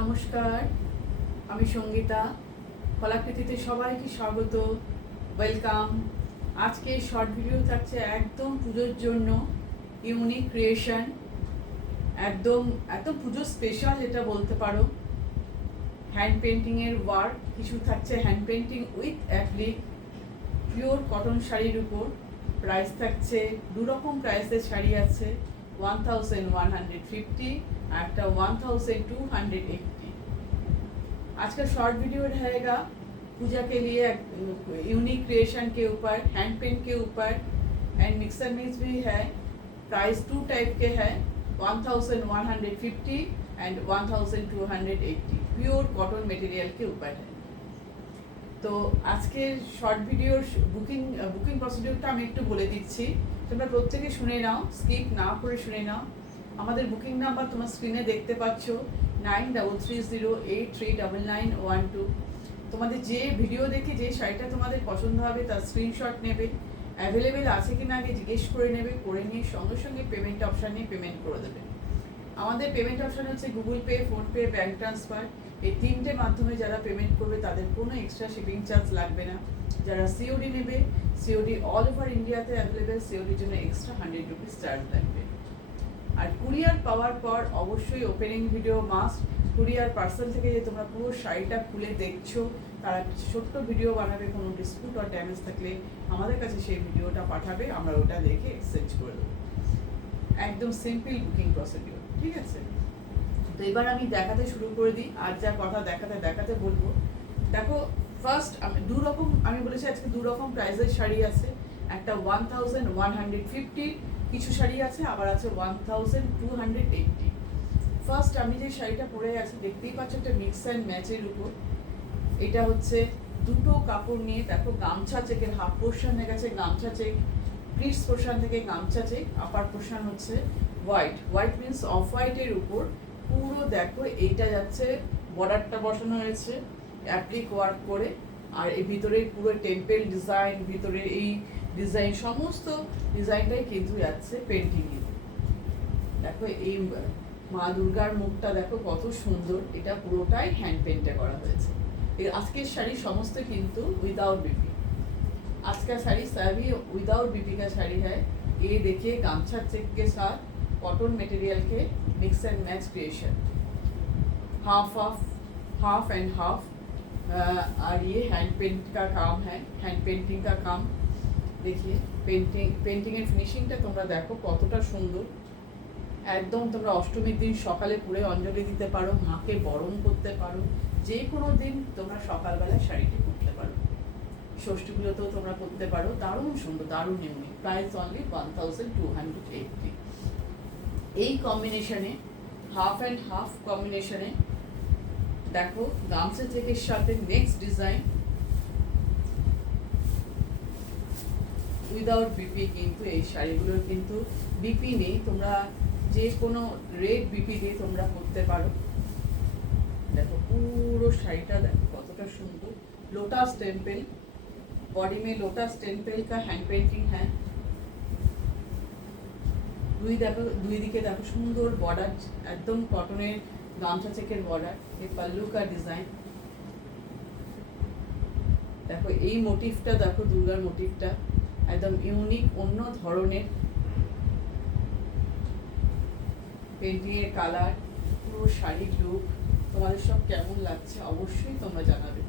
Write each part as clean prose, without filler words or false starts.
নমস্কার, আমি সঙ্গীতা। কলাকৃতিতে সবাইকে স্বাগত, ওয়েলকাম। আজকে শর্ট ভিডিও থাকছে একদম পুজোর জন্য, ইউনিক ক্রিয়েশন, একদম একদম পুজো স্পেশাল এটা বলতে পারো। হ্যান্ড পেন্টিংয়ের ওয়ার্ক কিছু থাকছে, hand painting with applique, pure cotton শাড়ির উপর। প্রাইস থাকছে দুরকম প্রাইসের শাড়ি আছে, 1150 और একটা 1280। आज का शॉर्ट वीडियो रहेगा पूजा के लिए यूनिक क्रिएशन के ऊपर, हैंड पेंट के ऊपर एंड मिक्सर मिक्स भी है। प्राइस टू टाइप के है, 1150 एंड 1280 प्योर कॉटन मटेरियल के ऊपर है। তো আজকে শর্ট ভিডিওর বুকিং প্রসিডিউরটা আমি একটু বলে দিচ্ছি, তোমরা প্রত্যেকে শুনে নাও, স্কিপ না করে শুনে নাও। আমাদের বুকিং নাম্বার তোমরা স্ক্রিনে দেখতে পাচ্ছ, 9330839912। তোমাদের যে ভিডিও দেখে যে শাড়িটা তোমাদের পছন্দ হবে তার স্ক্রিনশট নেবে, অ্যাভেলেবেল আছে কি না আগে জিজ্ঞেস করে নেবে, করে নিয়ে সঙ্গে সঙ্গে পেমেন্ট অপশান নিয়ে পেমেন্ট করে দেবে। আমাদের পেমেন্ট অপশান হচ্ছে Google pay, PhonePe, bank transfer. এই তিনটে মাধ্যমে যারা পেমেন্ট করবে তাদের কোনো এক্সট্রা শিপিং চার্জ লাগবে না। যারা সিওডি নেবে, সিওডি অল ওভার ইন্ডিয়াতে অ্যাভেলেবেল, সিওডির জন্য এক্সট্রা 100 রুপিস চার্জ লাগবে। আর কুরিয়ার পাওয়ার পর অবশ্যই opening video must. Courier parcel থেকে যে তোমরা পুরো শাড়িটা খুলে দেখছো, তারা ছোট্ট ভিডিও বানাবে, কোনো ডিসপুট আর ড্যামেজ থাকলে আমাদের কাছে সেই ভিডিওটা পাঠাবে, আমরা ওটা দেখে এক্সচেঞ্জ করে দেবো। একদম সিম্পল বুকিং প্রসিডিওর, ঠিক আছে? তো এবার আমি দেখাতে শুরু করে দিই, আর যা কথা দেখাতে বলবো। দেখো, ফার্স্ট আমি বলেছি আজকে দু রকম প্রাইসের শাড়ি আছে। একটা 1150 কিছু শাড়ি আছে, আবার আছে 1280। ফার্স্ট আমি যে শাড়িটা পরে আছি দেখতেই পাচ্ছ, একটা মিক্স অ্যান্ড ম্যাচের উপর। এটা হচ্ছে দুটো কাপড় নিয়ে, দেখো গামছা চেকের হাফ পোর্শনে গেছে গামছা চেক, প্লিটস পোর্শন থেকে গামছা চেক, আপার পোর্শন হচ্ছে হোয়াইট মিনস অফ হোয়াইটের উপর পুরো। দেখো এইটা যাচ্ছে, বর্ডারটা বসানো হয়েছে অ্যাপ্লিক ওয়ার্ক করে, আর এই ভিতরের পুরো টেম্পেল ডিজাইন, ভিতরের এই ডিজাইন, সমস্ত ডিজাইনটাই কিন্তু যাচ্ছে পেন্টিংয়ে। দেখো এই মা দুর্গার মুখটা দেখো কত সুন্দর, এটা পুরোটাই হ্যান্ড পেন্টে করা হয়েছে। আজকের শাড়ি সমস্ত কিন্তু উইদাউট বিপি। आज का साड़ी सभी विदाउट बीपी का साड़ी है। ये देखिए गामछा चेक के साथ कॉटन मटेरियल के mix and match creation, half and half. और ये हैंड पेंट का काम है, हैंड पेंटिंग का काम। देखिए पेंटिंग एंड फिनिशिंगটা তোমরা দেখো কতটা সুন্দর। একদম তোমরা অষ্টমীর দিন সকালে পুরে অঞ্জলি দিতে পারো, মাকে বরণ করতে পারো, যে কোনো দিন তোমরা সকালবেলা শাড়িটি পরতে পারো, ষষ্ঠীগুলোতেও তোমরা করতে পারো। দারুণ সুন্দর, দারুণ ইউনিক। Price only 1280। এই কম্বিনেশনে, হাফ অ্যান্ড হাফ কম্বিনেশনে, দেখো গামছা চেকের সাথে নেক্সট ডিজাইন উইদাউট বিপি। কিন্তু এই শাড়িগুলোর কিন্তু বিপি নেই, তোমরা যে কোনো রেড বিপি দিয়ে তোমরা করতে পারো। দেখো পুরো শাড়িটা দেখো কতটা সুন্দর। লোটাস টেম্পল, बॉडी में लोटस टेम्पल का हैंड पेंटिंग है। দুই দিকে দেখো সুন্দর বর্ডার, একদম কটনের গামছা চেকের বর্ডার। এই পল্লু का ডিজাইন দেখো, এই মোটিভটা দেখো, দুর্গার মোটিভটা একদম ইউনিক, অন্য ধরনের। পেন্টিংয়ের কালার, পুরো শাড়ির লুক, তোমাদের সব কেমন লাগছে অবশ্যই তোমরা জানাবে।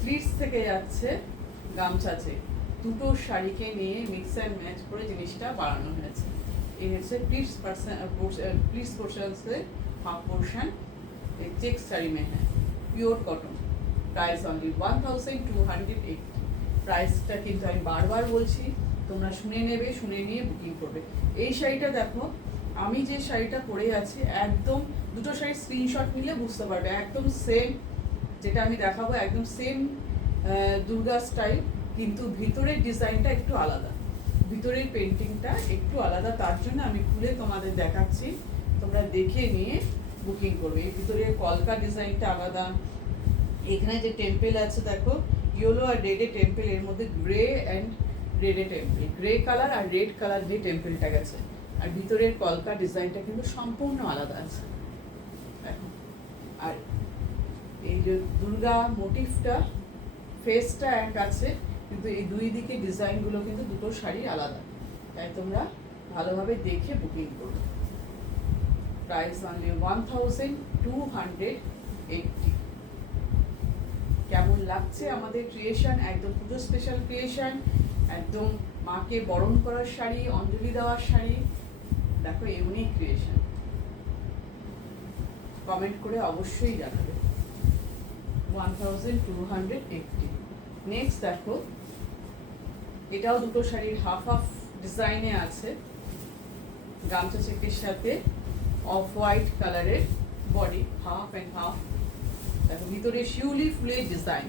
প্লিটস থেকে যাচ্ছে গামছা চেক, দুটো শাড়িকে নিয়ে মিক্স অ্যান্ড ম্যাচ করে জিনিসটা বানানো হয়েছে। এই হচ্ছে প্লিটস पोर्शन से हाफ पोर्शन चेक साड़ी में है, प्योर कॉटन। Price only 1280। প্রাইসটা কিন্তু আমি বারবার বলছি, তোমরা শুনে নেবে, শুনে নিয়ে বুকিং করবে। এই শাড়িটা দেখো, আমি যে শাড়িটা পরে আছি একদম, দুটো শাড়ির স্ক্রিনশট নিলে বুঝতে পারবে, একদম সেম যেটা আমি দেখাবো, একদম সেম দুর্গা স্টাইল, কিন্তু ভিতরের ডিজাইনটা একটু আলাদা, ভিতরের পেন্টিংটা একটু আলাদা। তার জন্য আমি খুলে তোমাদের দেখাচ্ছি, তোমরা দেখে নিয়ে বুকিং করবে। এই ভিতরের কলকা ডিজাইনটা আলাদা, এখানে যে টেম্পেল আছে দেখো, ইয়েলো আর রেডে টেম্পল, এর মধ্যে গ্রে অ্যান্ড রেডে টেম্পল, গ্রে কালার আর রেড কালার দিয়ে টেম্পলটা গেছে। আর ভিতরের কলকা ডিজাইনটা কিন্তু সম্পূর্ণ আলাদা আছে। আর এই যে দুর্গা মোটিভটা, ফেসটা এক আছে, কিন্তু এই দুই দিকে ডিজাইনগুলো কিন্তু দুটো শাড়ি আলাদা, তাই তোমরা ভালোভাবে দেখে বুকিং করো। Price only 1280। কেমন লাগছে আমাদের ক্রিয়েশন? একদম পুজো স্পেশাল ক্রিয়েশন, একদম মাকে বরণ করার শাড়ি, অঞ্জলি দেওয়ার শাড়ি। দেখো ইউনিক ক্রিয়েশন, কমেন্ট করে অবশ্যই জানাবে। 1280। নেক্সট দেখো, এটাও দুটো শাড়ির হাফ হাফ ডিজাইনে আছে, গামছা চেকের সাথে অফ হোয়াইট কালারের বডি, হাফ অ্যান্ড হাফ। দেখো ভিতরে শিউলি ফুলের ডিজাইন,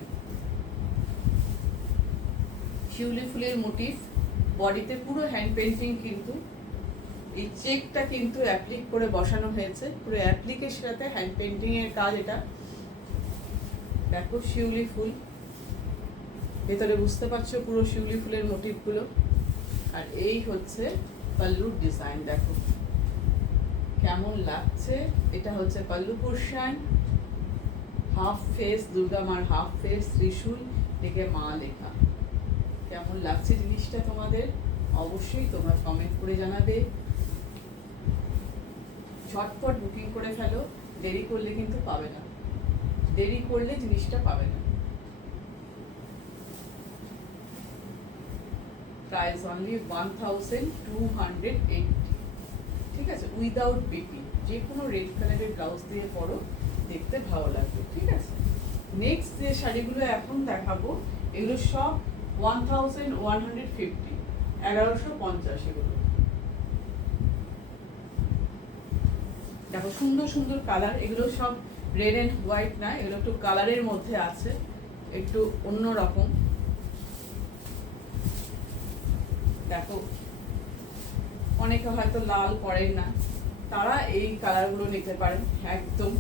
শিউলি ফুলের মোটিভ, বডিতে পুরো হ্যান্ড পেন্টিং, কিন্তু এই চেকটা কিন্তু অ্যাপ্লিক করে বসানো হয়েছে, পুরো অ্যাপ্লিকের সাথে হ্যান্ড পেন্টিং এর কাজ এটা। দেখো শিউলি ফুল, ভেতরে বুঝতে পারছো পুরো শিউলি ফুলের মোটিভগুলো। আর এই হচ্ছে পাল্লুর ডিজাইন, দেখো কেমন লাগছে। এটা হচ্ছে pallu portion, half face Durga মার, হাফ ফেস ত্রিশূল, একে মা লেখা। কেমন লাগছে জিনিসটা তোমাদের? অবশ্যই তোমরা কমেন্ট করে জানাবে। ঝটপট বুকিং করে ফেলো, দেরি করলে কিন্তু পাবে না, দেরি করলে জিনিসটা পাবে না। Price only 1280। ঠিক আছে, উইদাউট বিপি, যে কোনো রেড কালারের ব্লাউজ দিয়ে পরো, দেখতে ভালো লাগবে। ঠিক আছে, নেক্সট যে শাড়িগুলো এখন দেখাবো, এগুলো সব 1150, 1150 এগুলো। দেখো সুন্দর সুন্দর কালার, এগুলো সব রেড অ্যান্ড হোয়াইট না, এগুলো একটু কালারের মধ্যে আছে, একটু অন্য রকম। দেখো অনেকে হয়তো লাল পরেন না, তারা এই কালারগুলো নিতে পারেন। একদম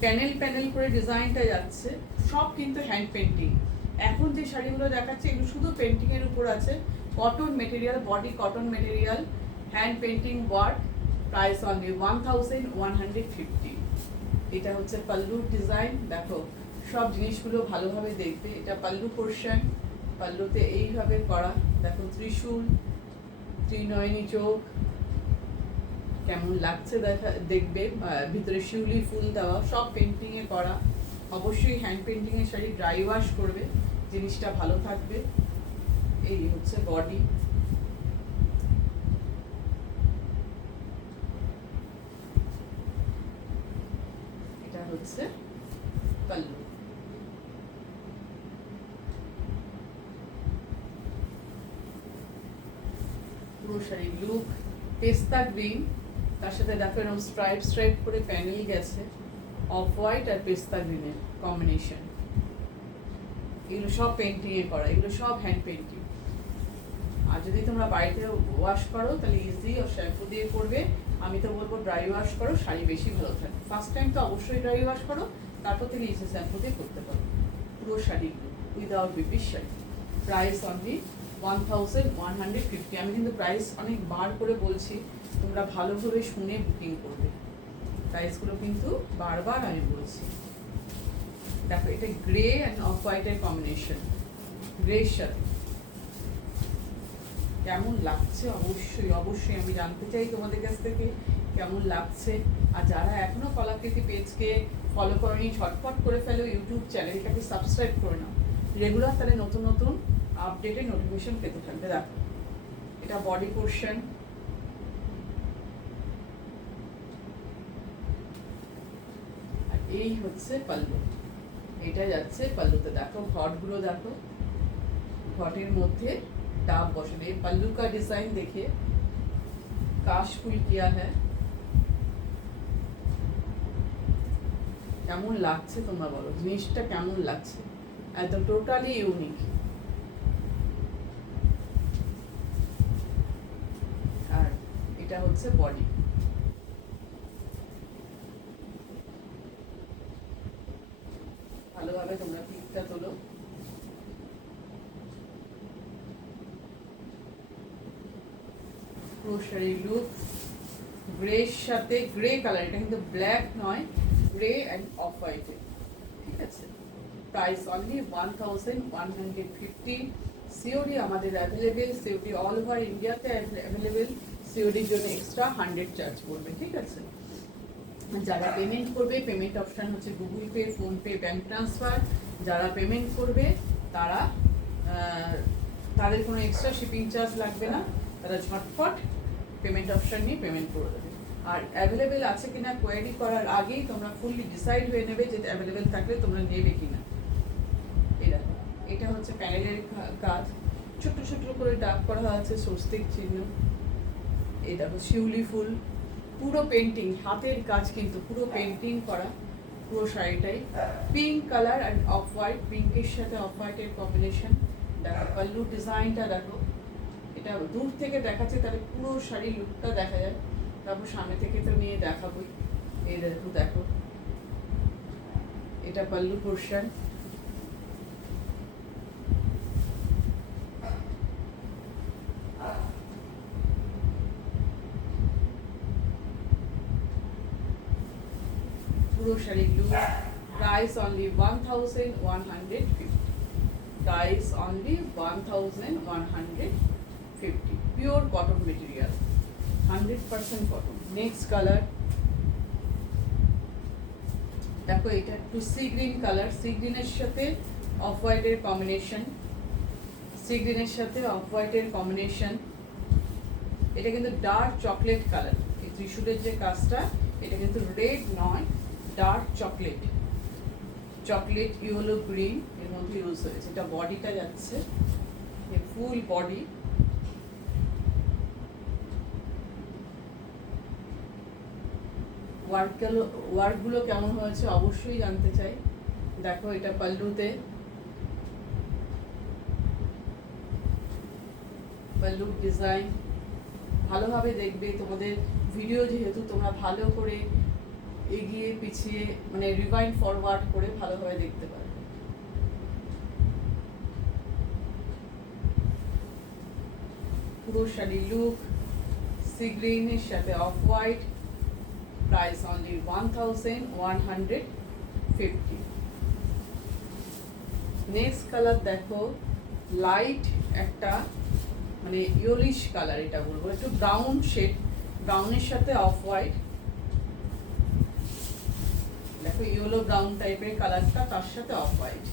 প্যানেল প্যানেল করে ডিজাইনটা যাচ্ছে, সব কিন্তু হ্যান্ড পেন্টিং। এখন যে শাড়িগুলো দেখাচ্ছে এগুলো শুধু পেন্টিং এর উপর আছে, cotton material, body cotton material, hand painting work. Price only 1150। এটা হচ্ছে পাল্লুর ডিজাইন। দেখো সব জিনিসগুলো ভালোভাবে দেখবে। এটা পাল্লু পোর্শন, পাল্লুতে এইভাবে করা, দেখো ত্রিশূল, ত্রিনয়নী চোখ, কেমন লাগছে দেখবে। ভিতরে শিউলি ফুল দেওয়া, সব পেন্টিং এ করা। অবশ্যই হ্যান্ড পেন্টিং এর শাড়ি ড্রাই ওয়াশ করবে, জিনিসটা ভালো থাকবে। এই হচ্ছে বডি, এটা হচ্ছে পাল্লু। পুরো শাড়ি লুক পেস্তা গ্রিন, তার সাথে দেখো এরকম স্ট্রাইপ স্ট্রাইপ করে প্যানেল গেছে, অফ হোয়াইট আর পেস্তা গ্রিনের কম্বিনেশন। এগুলো সব পেন্টিং এ করা, এগুলো সব হ্যান্ড পেন্টিং। আর যদি তোমরা বাড়িতে ওয়াশ করো তাহলে ইজি ও শ্যাম্পু দিয়ে করবে। আমি তো বলবো ড্রাই ওয়াশ করো, শাড়ি বেশি ভালো থাকে। ফার্স্ট টাইম তো অবশ্যই ড্রাই ওয়াশ করো, তারপর থেকে ইজি শ্যাম্পু দিয়ে করতে পারো। পুরো শাড়িগুলো উইদাউট বিপির শাড়ি। Price only 1150। আমি কিন্তু প্রাইস অনেক বার করে বলছি, তোমরা ভালোভাবে শুনে বুকিং করবে। প্রাইসগুলো কিন্তু বারবার আমি বলছি। দেখো এটা গ্রে অ্যান্ড অফ হোয়াইটের কম্বিনেশন, গ্রে শাড়ি কেমন লাগছে অবশ্যই অবশ্যই আমি জানতে চাই তোমাদের কাছ থেকে কেমন লাগছে। আর যারা এখনো কলাকৃতি পেজকে ফলো করনি, ঝটপট করে ফেলো, ইউটিউব চ্যানেলটাকে সাবস্ক্রাইব করে নাও রেগুলার, তাহলে নতুন নতুন আপডেটের নোটিফিকেশন পেতে থাকবে। দেখো এটা বডি পোর্শন, আর এই হচ্ছে পাল্লু। এটা যাচ্ছে পাল্লুতে। দেখো ঘটগুলো, দেখো ঘটের মধ্যে डाब बसाने। पल्लू का डिजाइन देखिए, काश फुल किया है। কেমন লাগছে তোমরা বলো, জিনিসটা কেমন লাগছে? একদম টোটালি ইউনিক। আর এটা হচ্ছে বডি। ভালো ভালোভাবে তোমরা পিকটা তোলো। পুরো শাড়ির লুক গ্রের সাথে গ্রে কালার, এটা কিন্তু ব্ল্যাক নয়, গ্রে অ্যান্ড অফ হোয়াইটে। ঠিক আছে, প্রাইস অনলি 1150। সিওডি আমাদের অ্যাভেলেবেল, সিওডি অল ওভার ইন্ডিয়াতে অ্যাভেলেবেল। সিওডির জন্য এক্সট্রা 100 চার্জ করবে। ঠিক আছে, যারা পেমেন্ট করবে, পেমেন্ট অপশান হচ্ছে Google pay, PhonePe, bank transfer. যারা পেমেন্ট করবে তারা তাদের কোনো এক্সট্রা শিপিং চার্জ লাগবে না, তারা ঝটপট পেমেন্ট অপশান নিয়ে পেমেন্ট করে দেবে। আর অ্যাভেলেবেল আছে কিনা কোয়ারি করার আগেই তোমরা ফুললি ডিসাইড হয়ে নেবে যে অ্যাভেলেবেল থাকলে তোমরা নেবে কিনা। এটা হচ্ছে প্যানেলের কাজ, ছোট্ট ছোট্ট করে ডাক করা আছে স্বস্তিক চিহ্ন। এই দেখো শিউলি ফুল, পুরো পেন্টিং, হাতের কাজ কিন্তু পুরো পেন্টিং করা পুরো শাড়িটাই। পিঙ্ক কালার আর অফ হোয়াইট, পিঙ্কের সাথে অফ হোয়াইটের কম্বিনেশন। দেখো পাল্লু ডিজাইনটা দেখো, এটা দূর থেকে দেখাচ্ছে তাহলে পুরো শাড়ির লুকটা দেখা যায়, তারপর সামনে থেকে তো নিয়ে দেখাবোই। এই দেখো দেখো, এটা পাল্লু পোর্শন। পুরো শাড়ির look, price only 1150। Price only 1150। Pure cotton material, 100% cotton. Next colour দেখো, এটা একটু সি গ্রিন কালার, সি গ্রিনের সাথে অফ হোয়াইটের কম্বিনেশন, সি গ্রিনের সাথে অফ হোয়াইটের কম্বিনেশন। এটা কিন্তু ডার্ক চকলেট কালার। এই ত্রিশূলের যে কাজটা, এটা কিন্তু রেড নয়, dark chocolate, chocolate yellow green এর মধ্যে ইউজ হয়েছে। এটা বডিটা যাচ্ছে, ফুল বডি। ওয়ার্কগুলো কেমন হয়েছে অবশ্যই জানতে চাই। দেখো এটা পাল্লুতে, পাল্লু ডিজাইন ভালোভাবে দেখবে। তোমাদের ভিডিও যেহেতু তোমরা ভালো করে এগিয়ে পিছিয়ে মানে রিভাইন্ড ফরওয়ার্ড করে ভালোভাবে দেখতে পারো। পুরো শাড়ি লুক সি গ্রিনের সাথে off white, price only 1150। Next colour দেখো, লাইট একটা মানে ইয়েলিশ কালার, এটা বলবো একটু ব্রাউন শেড, ব্রাউনের সাথে অফ হোয়াইট। দেখো ইয়েলো ব্রাউন টাইপের কালারটা, তার সাথে অফ হোয়াইট।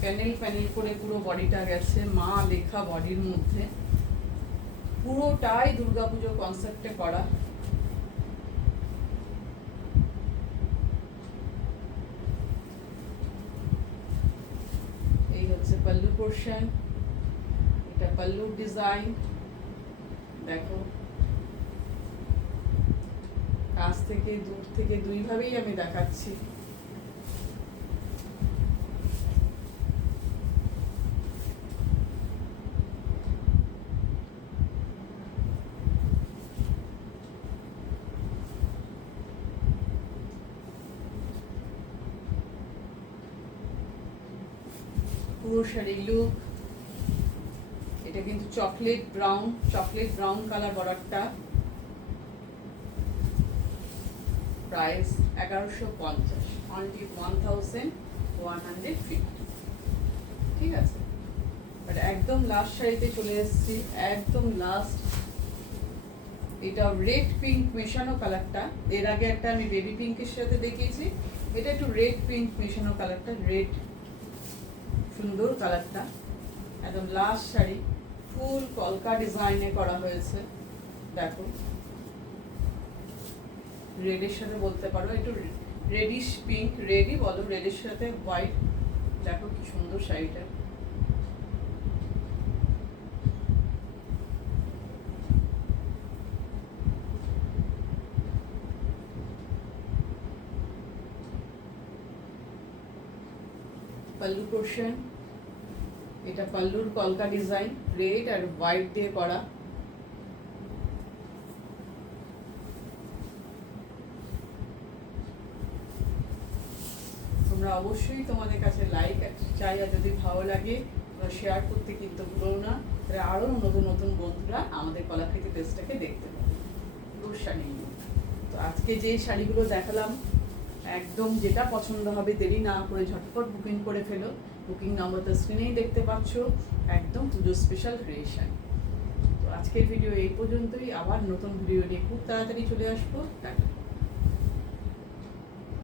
প্যানেল প্যানেল করে পুরো বডিটা গেছে, মা লেখা বডির মধ্যে, পুরোটাই দুর্গাপুজো কনসেপ্টে করা। এই হচ্ছে পাল্লু পোর্শন, এটা পাল্লুর ডিজাইন। দেখো কাছ থেকে দূর থেকে দুইভাবেই আমি দেখাচ্ছি। পুরো শাড়ির লুক, এটা কিন্তু চকলেট ব্রাউন কালার বর্ডারটা। Price 1150, only 1150। ঠিক আছে, বাট একদম লাস্ট শাড়িতে চলে এসেছি, একদম লাস্ট। এটা রেড পিঙ্ক মেশানো কালারটা, এর আগে একটা আমি বেবি পিঙ্কের সাথে দেখিয়েছি, এটা একটু রেড পিঙ্ক মেশানো কালারটা, রেড সুন্দর কালারটা। একদম লাস্ট শাড়ি, ফুল কলকা ডিজাইনে করা হয়েছে। দেখো রেডের সাথে বলতে পারো, একটু রেডিশ পিঙ্ক, রেডই বলো, রেডের সাথে হোয়াইট। দেখো কি সুন্দর শাড়িটা। পাল্লু পোর্শন, এটা পাল্লুর কলকা ডিজাইন, রেড আর হোয়াইট দিয়ে করা। তোমরা তোমরা অবশ্যই তোমাদের কাছে লাইক চাই, আর যদি ভালো লাগে শেয়ার করতে কিন্তু ভুলো না, তাহলে আরও নতুন নতুন বন্ধুরা আমাদের কলাকৃতি পেজটাকে দেখতে পাবে। শাড়ি, তো আজকে যে শাড়িগুলো দেখালাম একদম যেটা পছন্দ হবে দেরি না করে ঝটপট বুকিং করে ফেলো। বুকিং নাম্বার তো স্ক্রিনেই দেখতে পাচ্ছ, একদম পুজো স্পেশাল ক্রিয়েশন। তো আজকের ভিডিও এই পর্যন্তই, আবার নতুন ভিডিও নিয়ে খুব তাড়াতাড়ি চলে আসবো। টাটা।